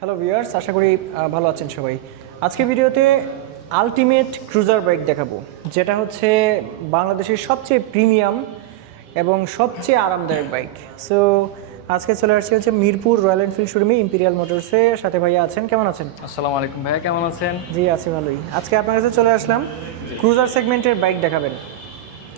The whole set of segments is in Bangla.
হ্যালো ভিউয়ার্স, আশা করি ভালো আছেন সবাই। আজকে ভিডিওতে আলটিমেট ক্রুজার বাইক দেখাবো, যেটা হচ্ছে বাংলাদেশের সবচেয়ে প্রিমিয়াম এবং সবচেয়ে আরামদায়ক বাইক। সো আজকে চলে আসছি হচ্ছে মিরপুর রয়্যাল এনফিল্ড শোরুমে ইম্পেরিয়াল মোটরসে। সাথে ভাইয়া আছেন, কেমন আছেন? আসসালামু আলাইকুম ভাইয়া, কেমন আছেন? জি আছি ভালোই। আজকে আপনার কাছে চলে আসলাম, ক্রুজার সেগমেন্টের বাইক দেখাবেন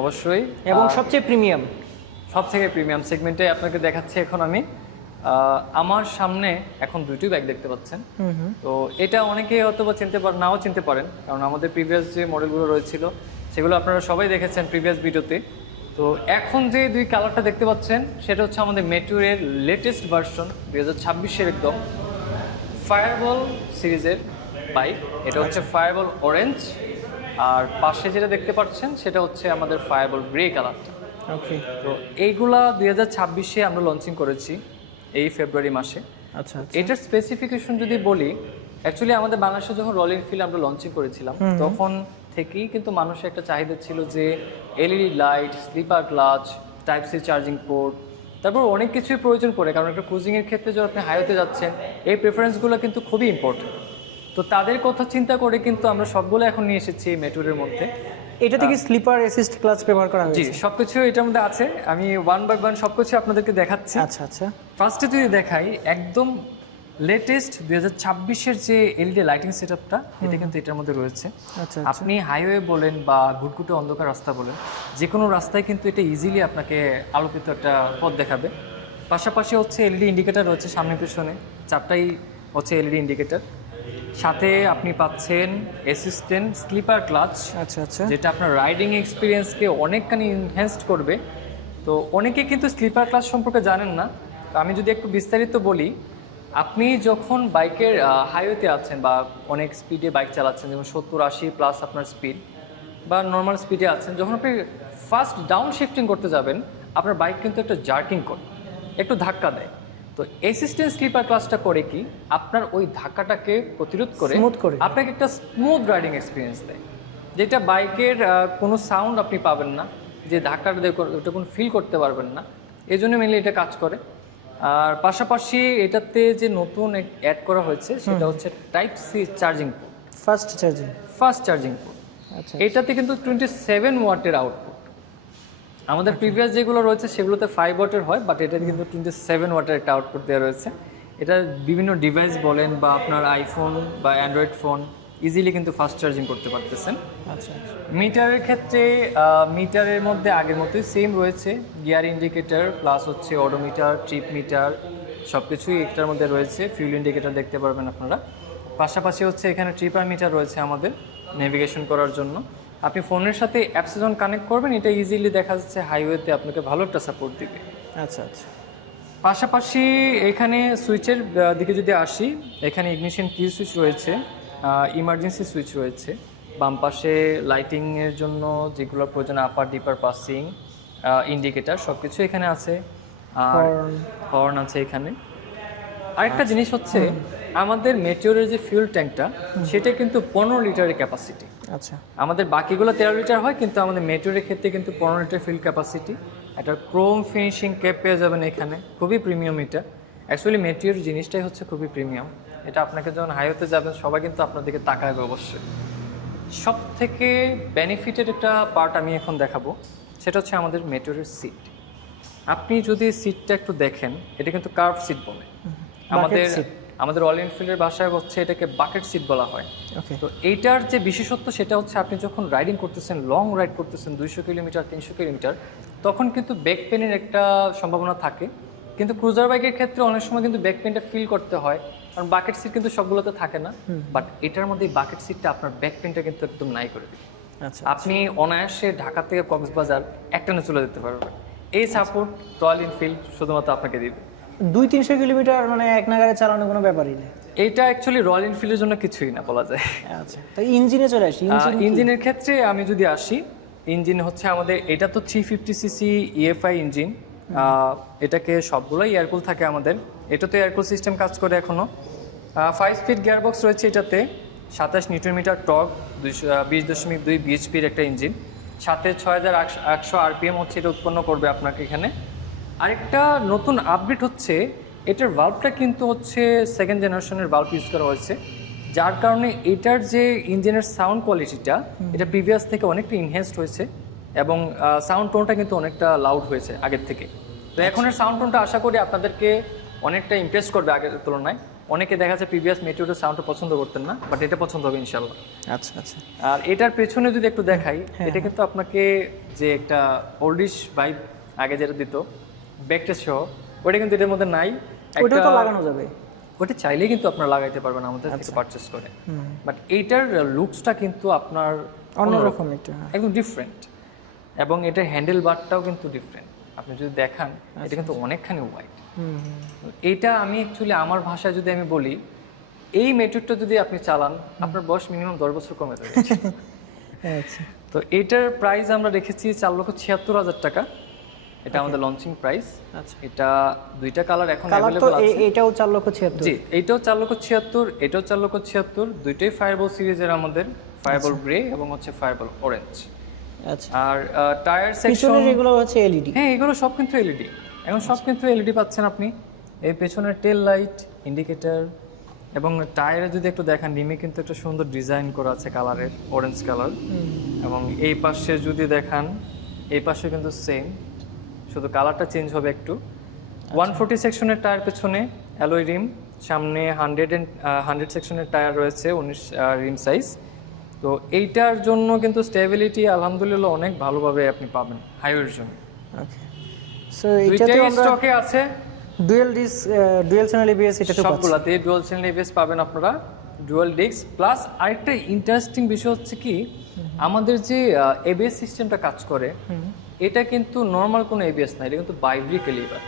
অবশ্যই, এবং সবচেয়ে প্রিমিয়াম। সব থেকে প্রিমিয়াম সেগমেন্টে আপনাকে দেখাচ্ছি এখন আমি। আমার সামনে এখন দুইটি বাইক দেখতে পাচ্ছেন। তো এটা অনেকেই হয়তো বা নাও চিনতে পারেন, কারণ আমাদের প্রিভিয়াস যে মডেলগুলো রয়েছিল সেগুলো আপনারা সবাই দেখেছেন প্রিভিয়াস ভিডিওতে। তো এখন যে দুই কালারটা দেখতে পাচ্ছেন সেটা হচ্ছে আমাদের মেট্রোর লেটেস্ট ভার্সন 2026-এর একদম ফায়ারবল সিরিজের বাইক। এটা হচ্ছে ফায়ারবল অরেঞ্জ, আর পাশে যেটা দেখতে পাচ্ছেন সেটা হচ্ছে আমাদের ফায়ারবল গ্রে কালারটা। ওকে, তো এইগুলা 2026-এ আমরা লঞ্চিং করেছি এই ফেব্রুয়ারি মাসে। আচ্ছা। এটার স্পেসিফিকেশন যদি বলি, অ্যাকচুয়ালি আমাদের বাংলাদেশে যখন রয়্যাল এনফিল্ড আমরা লঞ্চিং করেছিলাম তখন থেকেই কিন্তু মানুষের একটা চাহিদা ছিল যে LED light, slipper clutch, type C charging port, তারপর অনেক কিছুই প্রয়োজন পড়ে, কারণ একটা ক্রুজিংয়ের ক্ষেত্রে যখন আপনি হাইওয়েতে যাচ্ছেন এই প্রেফারেন্সগুলো কিন্তু খুবই ইম্পর্টেন্ট। তো তাদের কথা চিন্তা করে কিন্তু আমরা সবগুলো এখন নিয়ে এসেছি মেট্রোর মধ্যে। এটা থেকে স্লিপার অ্যাসিস্ট ক্লাচ ব্যবহার করা জি, হয়েছে? সবকিছু এটার মধ্যে আছে। আমি ওয়ান বাই ওয়ান সবকিছু আপনাদেরকে দেখাচ্ছি। আচ্ছা আচ্ছা। ফার্স্টে যদি দেখাই, একদম লেটেস্ট 2026-এর যে এলইডি লাইটিং সেটআপটা, এটা কিন্তু এটার মধ্যে রয়েছে। আচ্ছা, আপনি হাইওয়ে বলেন বা ঘুটঘুটে অন্ধকার রাস্তা বলেন, যে কোনো রাস্তায় কিন্তু এটা ইজিলি আপনাকে আলোকিত একটা পথ দেখাবে। পাশাপাশি হচ্ছে এলইডি ইন্ডিকেটর রয়েছে সামনে পিছনে, চারটাই হচ্ছে এলইডি ইন্ডিকেটর। সাথে আপনি পাচ্ছেন অ্যাসিস্ট্যান্ট স্লিপার ক্লাচ, আচ্ছা আচ্ছা। যেটা আপনার রাইডিং এক্সপিরিয়েন্সকে অনেকখানি এনহ্যান্সড করবে। তো অনেকে কিন্তু স্লিপার ক্লাস সম্পর্কে জানেন না। তো আমি যদি একটু বিস্তারিত বলি, আপনি যখন বাইকের হাইওয়েতে আছেন বা অনেক স্পিডে বাইক চালাচ্ছেন, যেমন 70-80 প্লাস আপনার স্পিড বা নর্মাল স্পিডে আছেন, যখন আপনি ফাস্ট ডাউন শিফটিং করতে যাবেন আপনার বাইক কিন্তু একটা জার্কিং করে, একটু ধাক্কা দেয়। তো অ্যাসিস্ট্যান্ট স্লিপার ক্লাসটা করে কি, আপনার ওই ধাক্কাটাকে প্রতিরোধ করে স্মুথ করে আপনাকে একটা স্মুথ রাইডিং এক্সপিরিয়েন্স দেয়, যেটা বাইকের কোনো সাউন্ড আপনি পাবেন না, যে ধাক্কাটা দিয়ে ওটা কোনো ফিল করতে পারবেন না। এই জন্য মেনলি এটা কাজ করে। আর পাশাপাশি এটাতে যে নতুন অ্যাড করা হয়েছে সেটা হচ্ছে type C charging port, fast charging. Fast charging port. আচ্ছা, এটাতে কিন্তু 27 ওয়াটের আউটপুট। আমাদের প্রিভিয়াস যেগুলো রয়েছে সেগুলোতে 5 ওয়াটের হয়, বাট এটাতে কিন্তু 27 ওয়াটের একটা আউটপুট দেওয়া রয়েছে। এটা বিভিন্ন ডিভাইস বলেন বা আপনার আইফোন বা অ্যান্ড্রয়েড ফোন ইজিলি কিন্তু ফাস্ট চার্জিং করতে পারতেছেন। আচ্ছা। মিটারের ক্ষেত্রে মিটারের মধ্যে আগের মতোই সেম রয়েছে, গিয়ার ইন্ডিকেটর প্লাস হচ্ছে অডোমিটার, ট্রিপ মিটার সব কিছুই এটার মধ্যে রয়েছে। ফিউল ইন্ডিকেটর দেখতে পারবেন আপনারা। পাশাপাশি হচ্ছে এখানে ট্রিপার মিটার রয়েছে আমাদের নেভিগেশন করার জন্য। আপনি ফোনের সাথে অ্যাপসে যখন কানেক্ট করবেন এটা ইজিলি দেখা যাচ্ছে হাইওয়েতে আপনাকে ভালো একটা সাপোর্ট দিবে। আচ্ছা আচ্ছা। পাশাপাশি এখানে সুইচের দিকে যদি আসি, এখানে ইগনিশন কি সুইচ রয়েছে, ইমার্জেন্সি সুইচ রয়েছে, বাম পাশে লাইটিংয়ের জন্য যেগুলো প্রয়োজন, আপার ডিপার পাসিং, ইন্ডিকেটার সব কিছু এখানে আছে। আর হর্ন আছে এখানে। আরেকটা জিনিস হচ্ছে আমাদের মেটিওরের যে ফিউল ট্যাঙ্কটা সেটা কিন্তু 15 লিটারের ক্যাপাসিটি। আচ্ছা। আমাদের বাকিগুলো 13 লিটার হয়, কিন্তু আমাদের মেটিওরের ক্ষেত্রে কিন্তু 15 লিটার ফিউল ক্যাপাসিটি। একটা ক্রোম ফিনিশিং ক্যাপ পেয়ে যাবেন এখানে, খুবই প্রিমিয়াম এটা। অ্যাকচুয়ালি মেটিওর জিনিসটাই হচ্ছে খুবই প্রিমিয়াম। এটা আপনাকে যখন হাইওয়েতে যাবেন সবাই কিন্তু আপনার দিকে তাকাবে অবশ্যই। সব থেকে বেনিফিটেড একটা পার্ট আমি এখন দেখাবো, সেটা হচ্ছে আমাদের মেটিওরের সিট। আপনি যদি সিটটা একটু দেখেন, এটা কিন্তু কার্ভ সিট বলে। আমাদের রয়্যাল এনফিল্ডের ভাষায় হচ্ছে এটাকে বাকেট সিট বলা হয়। তো এইটার যে বিশেষত্ব সেটা হচ্ছে আপনি যখন রাইডিং করতেছেন, লং রাইড করতেছেন 200 কিলোমিটার 300 কিলোমিটার, তখন কিন্তু ব্যাক পেনের একটা সম্ভাবনা থাকে। কিন্তু ক্রুজার বাইকের ক্ষেত্রে অনেক সময় কিন্তু ব্যাক পেনটা ফিল করতে হয়, কারণ বাকেট সিট কিন্তু সবগুলোতে থাকে না। বাট এটার মধ্যে বাকেট সিটটা আপনার ব্যাক পেনটা কিন্তু একদম নাই করে দেবে। আচ্ছা। আপনি অনায়াসে ঢাকা থেকে কক্সবাজার একটানে চলে যেতে পারবেন। এই সাপোর্ট রয়্যাল এনফিল্ড শুধুমাত্র আপনাকে দিবে। 200-300 কিলোমিটার মানে এক নাগারে চালানো কোনো ব্যাপারই না। এইটা অ্যাকচুয়ালি রয়্যাল এনফিল্ডের জন্য কিছুই না বলা যায়। আচ্ছা, তো ইঞ্জিনে চলে আসি। ইঞ্জিনের ক্ষেত্রে আমি যদি আসি, ইঞ্জিন হচ্ছে আমাদের এটা তো 350 সিসি ইএফআই ইঞ্জিন। এটাকে সবগুলোই এয়ারকুল থাকে আমাদের। এটা তো এয়ারকুল সিস্টেম কাজ করে এখনও। 5 স্পিড গিয়ারবক্স রয়েছে এটাতে, 27 নিউটন মিটার টর্ক, 20.2 বিএইচপির একটা ইঞ্জিন, সাথে 6100 আরপিএম হচ্ছে এটা উৎপন্ন করবে আপনাকে এখানে। আরেকটা নতুন আপডেট হচ্ছে এটার ভাল্বটা কিন্তু হচ্ছে সেকেন্ড জেনারেশনের ভাল্ব ইউজ করা হয়েছে, যার কারণে এটার যে ইঞ্জিনের সাউন্ড কোয়ালিটিটা এটা প্রিভিয়াস থেকে অনেকটা ইনহ্যান্সড হয়েছে এবং সাউন্ড টোনটা কিন্তু অনেকটা লাউড হয়েছে আগের থেকে। তো এখনের সাউন্ড টোনটা আশা করি আপনাদেরকে অনেকটা ইমপ্রেস করবে আগের তুলনায়। অনেকে দেখা যাচ্ছে প্রিভিয়াস মেটিওরের সাউন্ডটা পছন্দ করতেন না, বাট এটা পছন্দ হবে ইনশাল্লাহ। আচ্ছা আচ্ছা। আর এটার পেছনে যদি একটু দেখাই, এটা কিন্তু আপনাকে যে একটা ওল্ডিশ ভাইব আগে যেটা দিত ব্যাকটেস সহ, ওটা কিন্তু এটার মধ্যে নাই। ওটাও তো লাগানো যাবে, ওটা চাইলেই কিন্তু আপনারা লাগাইতে পারবেন আমাদের থেকে পারচেস করে। বাট এইটার লুকসটা কিন্তু আপনার অন্যরকম একটা, একদম ডিফারেন্ট, এবং এটার হ্যান্ডেল বারটাও কিন্তু ডিফারেন্ট। আপনি যদি দেখান এটা কিন্তু অনেকখানি ওয়াইড। এইটা আমি অ্যাকচুয়ালি আমার ভাষায় যদি আমি বলি, এই মেট্রোটা যদি আপনি চালান আপনার বয়স মিনিমাম 10 বছর কমে যাবে। আচ্ছা। তো এইটার প্রাইস আমরা রেখেছি 4,76,000 টাকা। এটা আমাদের লঞ্চিং প্রাইস। আচ্ছা। এটা দুইটা কালার এখন কালার তো अवेलेबल আছে। এটাও 4,76,000। জি, এইটাও 4,76,000, এটাও 4,76,000, দুইটাই ফায়ারবল সিরিজের আমাদের, ফায়ারবল গ্রে এবং হচ্ছে ফায়ারবল অরেঞ্জ। আচ্ছা। আর টায়ার সেকশন পিছনের এগুলো হচ্ছে এলইডি। হ্যাঁ, এগুলো সব কিন্তু এলইডি। এখন সব কিন্তু এলইডি পাচ্ছেন আপনি। এই পেছনের টেল লাইট, ইন্ডিকেটর এবং টায়ারে যদি একটু দেখেন, রিমে কিন্তু একটা সুন্দর ডিজাইন করা আছে কালারের, অরেঞ্জ কালার। এবং এই পাশে যদি দেখান, এই পাশে কিন্তু সেম, শুধু কালারটা চেঞ্জ হবে একটু। 140 সেকশনের টায়ার পেছনে অ্যালয় রিম, সামনে 100 সেকশনের টায়ার রয়েছে, 19 রিম সাইজ। তো এইটার জন্য কিন্তু স্টেবিলিটি আলহামদুলিল্লাহ অনেক ভালোভাবে আপনি পাবেন হাইওয়ের জন্য। ওকে। সো এটাতে দুইটাই আমরা স্টকে আছে, ডুয়াল চ্যানেল এবিএস এটাতে পাচ্ছি। সবগুলাতে ডুয়াল চ্যানেল এবিএস পাবেন আপনারা, ডুয়াল ডিস্ক। প্লাস আরেকটা ইন্টারেস্টিং বিষয় হচ্ছে কি, আমাদের যে এবিএস সিস্টেমটা কাজ করে, এটা কিন্তু নর্মাল কোনো এবিএস না, এটা কিন্তু বাইব্রি ক্যালিভার।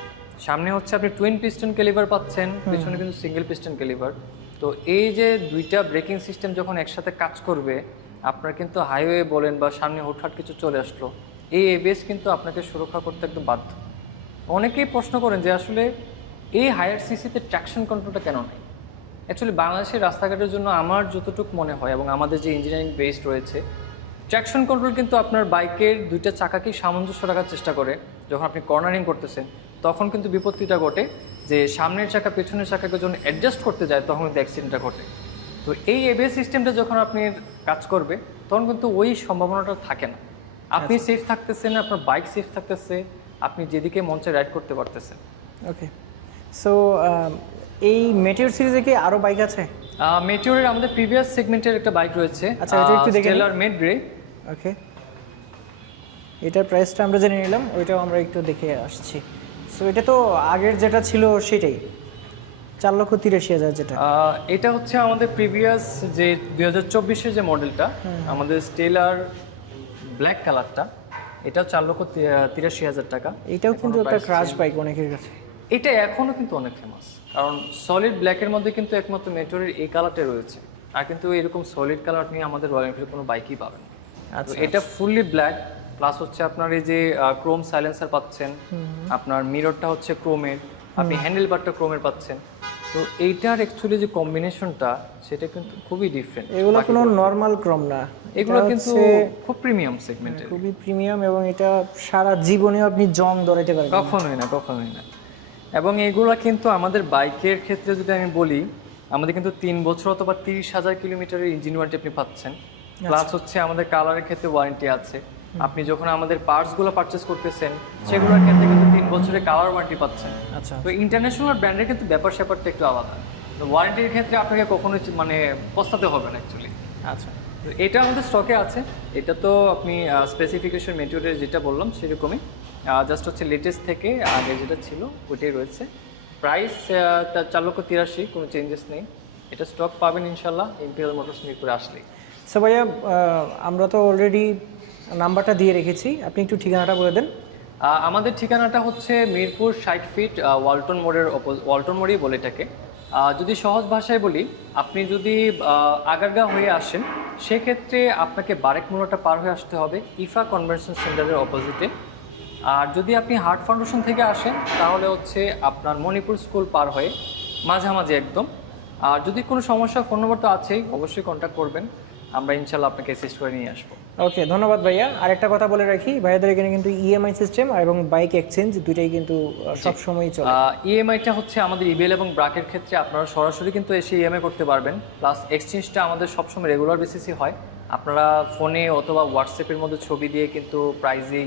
সামনে হচ্ছে আপনি টুইন পিস্টন ক্যালিভার পাচ্ছেন, পিছনে কিন্তু সিঙ্গেল পিস্টন ক্যালিভার। তো এই যে দুইটা ব্রেকিং সিস্টেম যখন একসাথে কাজ করবে, আপনার কিন্তু হাইওয়ে বলেন বা সামনে হুটহাট কিছু চলে আসলো, এই এবিএস কিন্তু আপনাকে সুরক্ষা করতে একদম বাধ্য। অনেকেই প্রশ্ন করেন যে আসলে এই হায়ার সিসিতে ট্র্যাকশন কন্ট্রোলটা কেন নেই। অ্যাকচুয়ালি বাংলাদেশের রাস্তাঘাটের জন্য আমার যতটুকু মনে হয় এবং আমাদের যে ইঞ্জিনিয়ারিং বেসড রয়েছে, ট্র্যাকশন কন্ট্রোল কিন্তু আপনার বাইকের দুইটা চাকাকেই সামঞ্জস্য রাখার চেষ্টা করে। যখন আপনি কর্নারিং করতেছেন তখন কিন্তু বিপত্তিটা ঘটে যে সামনের চাকা পেছনের চাকাকে যখন অ্যাডজাস্ট করতে যায় তখন কিন্তু অ্যাক্সিডেন্টটা ঘটে। তো এই এবিএস সিস্টেমটা যখন আপনি কাজ করবে তখন কিন্তু ওই সম্ভাবনাটা থাকে না। আপনি সেফ থাকতেছেন, আপনার বাইক সেফ থাকতেছে, আপনি যেদিকে মঞ্চে রাইড করতে পারতেছেন। ওকে। সো এই মেটিওর সিরিজে কি আরো বাইক আছে? মেটিওরের আমাদের প্রিভিয়াস সেগমেন্টের একটা বাইক রয়েছে, আচ্ছা, এটা একটু দেখে নিই। Stellar made grey. ওকে। এটার প্রাইসটা আমরা জেনে নিলাম, ওইটাও আমরা একটু দেখে আসছি। সো এটা তো আগের যেটা ছিল সেটাই, 4,83,000 যেটা। এটা হচ্ছে আমাদের প্রিভিয়াস যে 2024-এর যে মডেলটা, আমাদের স্টেলার ব্ল্যাক কালারটা, এটা 4,83,000 টাকা। এটাও কিন্তু একটা ক্রাশ বাইক অনেকের কাছে। এটা এখনো কিন্তু অনেক ফেমাস, কারণ সলিড ব্ল্যাকের মধ্যে কিন্তু একমাত্র মেট্রোর এই কালারটা রয়েছে। আর কিন্তু এরকম সলিড কালার নিয়ে আমাদের রয়্যাল এনফিল্ড কোনো বাইকই পাবেন না। আচ্ছা, এটা ফুললি ব্ল্যাক, প্লাস হচ্ছে আপনার এই যে ক্রোম সাইলেন্সার পাচ্ছেন, আপনার মিররটা হচ্ছে ক্রোমের, আপনি হ্যান্ডেল বারটা ক্রোমের পাচ্ছেন। তো এইটার অ্যাকচুয়ালি যে কম্বিনেশনটা সেটা কিন্তু খুবই ডিফারেন্ট। এগুলো কোনো নর্মাল ক্রোম না, এগুলো কিন্তু খুব প্রিমিয়াম সেগমেন্টের, খুবই প্রিমিয়াম, এবং এটা সারা জীবনে আপনি জং ধরাইতে পারবেন। কখনোই না, কখনোই না। এবং এগুলা কিন্তু আমাদের বাইকের ক্ষেত্রে যদি আমি বলি, আমাদের কিন্তু 3 বছর অথবা 30,000 কিলোমিটারের ইঞ্জিন ওয়ারেন্টি আপনি পাচ্ছেন। প্লাস হচ্ছে আমাদের কালারের ক্ষেত্রে ওয়ারেন্টি আছে। আপনি যখন আমাদের পার্টসগুলো পারচেস করতেছেন সেগুলোর ক্ষেত্রে কিন্তু 3 বছরের কালার ওয়ারেন্টি পাচ্ছেন। আচ্ছা। তো ইন্টারন্যাশনাল ব্র্যান্ডের কিন্তু ব্যাপার স্যাপারটা একটু আলাদা। তো ওয়ারেন্টির ক্ষেত্রে আপনাকে কখনোই মানে পস্তাতে হবে না অ্যাকচুয়ালি। আচ্ছা। তো এটা আমাদের স্টকে আছে। এটা তো আপনি স্পেসিফিকেশন মেটেরিয়াল যেটা বললাম সেরকমই, জাস্ট হচ্ছে লেটেস্ট থেকে আগে যেটা ছিল ওইটাই রয়েছে। প্রাইস 4,83,000, কোনো চেঞ্জেস নেই। এটা স্টক পাবেন ইনশাল্লাহ ইম্পেরিয়াল মোটরস মিরপুরে আসলেই। সো ভাইয়া, আমরা তো অলরেডি নাম্বারটা দিয়ে রেখেছি, আপনি একটু ঠিকানাটা বলে দেন। আমাদের ঠিকানাটা হচ্ছে মিরপুর 60 ফিট ওয়ালটন মোড়েই বলে এটাকে। যদি সহজ ভাষায় বলি, আপনি যদি আগারগাঁও হয়ে আসেন সেক্ষেত্রে আপনাকে বারেক মোড়টা পার হয়ে আসতে হবে ইফা কনভেনশন সেন্টারের অপোজিটে। আর যদি আপনি হার্ট ফাউন্ডেশন থেকে আসেন তাহলে হচ্ছে আপনার মণিপুর স্কুল পার হয়ে মাঝামাঝি একদম। আর যদি কোনো সমস্যা, ফোন নম্বর তো আছেই, অবশ্যই কন্ট্যাক্ট করবেন। আমরা ইনশাল্লাহ আপনাকে অ্যাসিস্ট করে নিয়ে আসবো। ওকে, ধন্যবাদ ভাইয়া। আরেকটা কথা বলে রাখি, ভাইয়াদের এখানে কিন্তু ইএমআই সিস্টেম এবং বাইক এক্সচেঞ্জ দুইটাই কিন্তু সবসময়ই চলে। ইএমআইটা হচ্ছে আমাদের ইবেল এবং ব্রাকের ক্ষেত্রে আপনারা সরাসরি কিন্তু এসে ইএমআই করতে পারবেন, প্লাস এক্সচেঞ্জটা আমাদের সবসময় রেগুলার বেসিসই হয়। আপনারা ফোনে অথবা হোয়াটসঅ্যাপের মধ্যে ছবি দিয়ে কিন্তু প্রাইজিং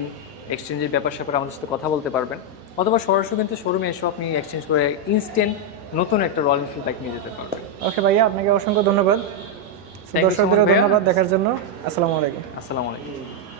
এক্সচেঞ্জের ব্যাপার স্যাপারে আমাদের সাথে কথা বলতে পারবেন, অথবা সরাসরি কিন্তু শোরুমে এসেও আপনি এক্সচেঞ্জ করে ইনস্ট্যান্ট নতুন একটা রয়্যাল এনফিল্ড বাইক নিয়ে যেতে পারবেন। ওকে ভাইয়া, আপনাকে অসংখ্য ধন্যবাদ। Thank you so much দর্শকদেরও ভাইয়া। ধন্যবাদ দেখার জন্য। আসসালামু আলাইকুম। আসসালামু আলাইকুম।